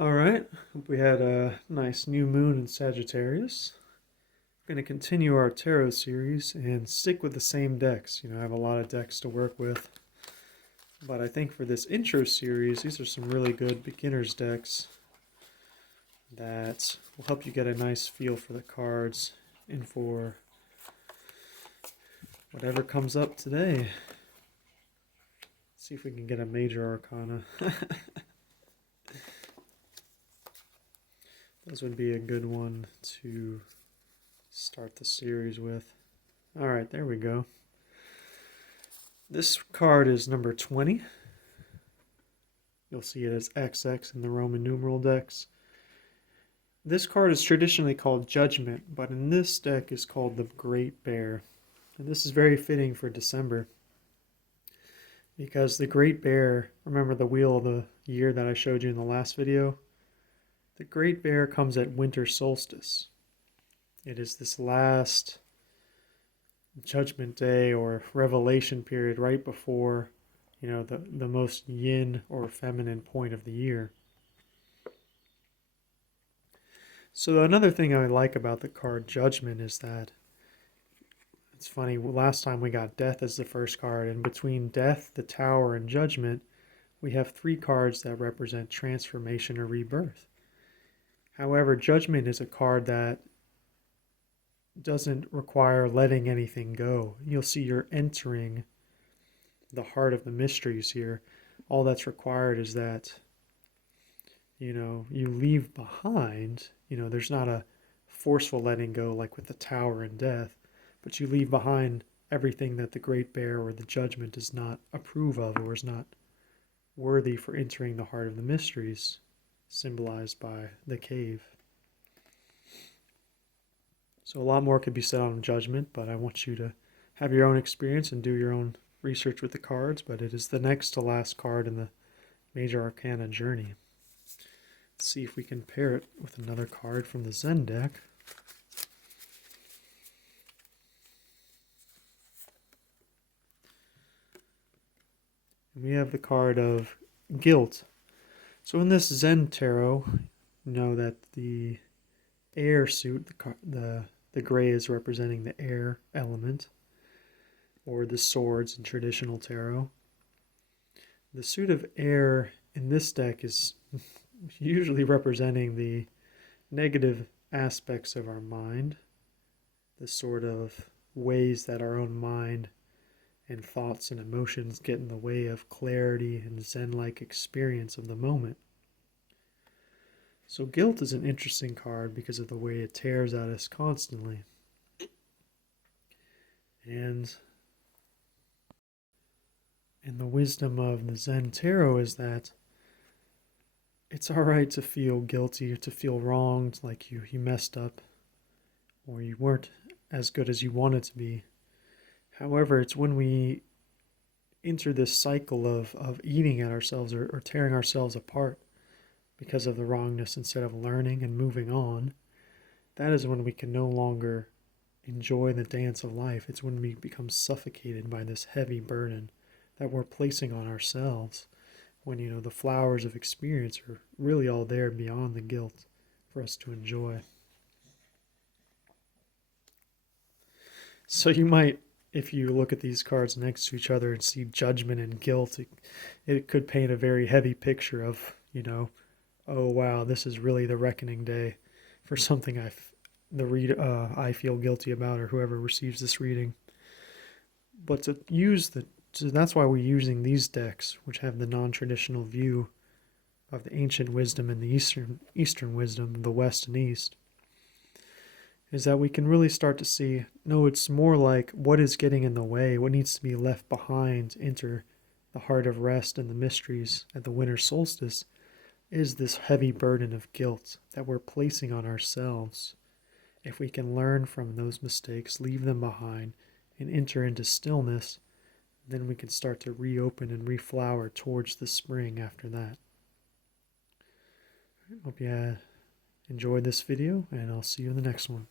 All right, hope we had a nice new moon in Sagittarius. We're going to continue our tarot series and stick with the same decks. I have a lot of decks to work with, but I think for this intro series, these are some really good beginner's decks that will help you get a nice feel for the cards and for whatever comes up today. Let's see if we can get a major arcana. This would be a good one to start the series with. Alright, there we go. This card is number 20. You'll see it as XX in the Roman numeral decks. This card is traditionally called Judgment, but in this deck is called the Great Bear. And this is very fitting for December, because the Great Bear, remember the wheel of the year that I showed you in the last video? The Great Bear comes at Winter Solstice. It is this last Judgment Day or revelation period right before, the most yin or feminine point of the year. So another thing I like about the card Judgment is that it's funny, last time we got Death as the first card, and between Death, the Tower, and Judgment, we have 3 cards that represent transformation or rebirth. However, Judgment is a card that doesn't require letting anything go. You'll see you're entering the heart of the mysteries here. All that's required is that, you leave behind, there's not a forceful letting go like with the Tower and Death, but you leave behind everything that the Great Bear or the Judgment does not approve of or is not worthy for entering the heart of the mysteries, symbolized by the cave. So a lot more could be said on Judgment, but I want you to have your own experience and do your own research with the cards, but it is the next to last card in the Major Arcana journey. Let's see if we can pair it with another card from the Zen deck. And we have the card of Guilt. So in this Zen tarot, know that the air suit, the gray is representing the air element, or the swords in traditional tarot. The suit of air in this deck is usually representing the negative aspects of our mind, the sort of ways that our own mind and thoughts and emotions get in the way of clarity and Zen-like experience of the moment. So Guilt is an interesting card because of the way it tears at us constantly. And the wisdom of the Zen Tarot is that it's alright to feel guilty or to feel wronged, like you messed up or you weren't as good as you wanted to be. However, it's when we enter this cycle of eating at ourselves or tearing ourselves apart because of the wrongness instead of learning and moving on, that is when we can no longer enjoy the dance of life. It's when we become suffocated by this heavy burden that we're placing on ourselves, when the flowers of experience are really all there beyond the guilt for us to enjoy. So you might, if you look at these cards next to each other and see Judgment and Guilt, it could paint a very heavy picture of, oh wow, this is really the reckoning day for something I feel guilty about, or whoever receives this reading. But so that's why we're using these decks, which have the non-traditional view of the ancient wisdom and the Eastern wisdom, the West and East, is that we can really start to see, no, it's more like what is getting in the way, what needs to be left behind to enter the heart of rest and the mysteries at the winter solstice is this heavy burden of guilt that we're placing on ourselves. If we can learn from those mistakes, leave them behind, and enter into stillness, then we can start to reopen and reflower towards the spring after that. I hope you enjoyed this video, and I'll see you in the next one.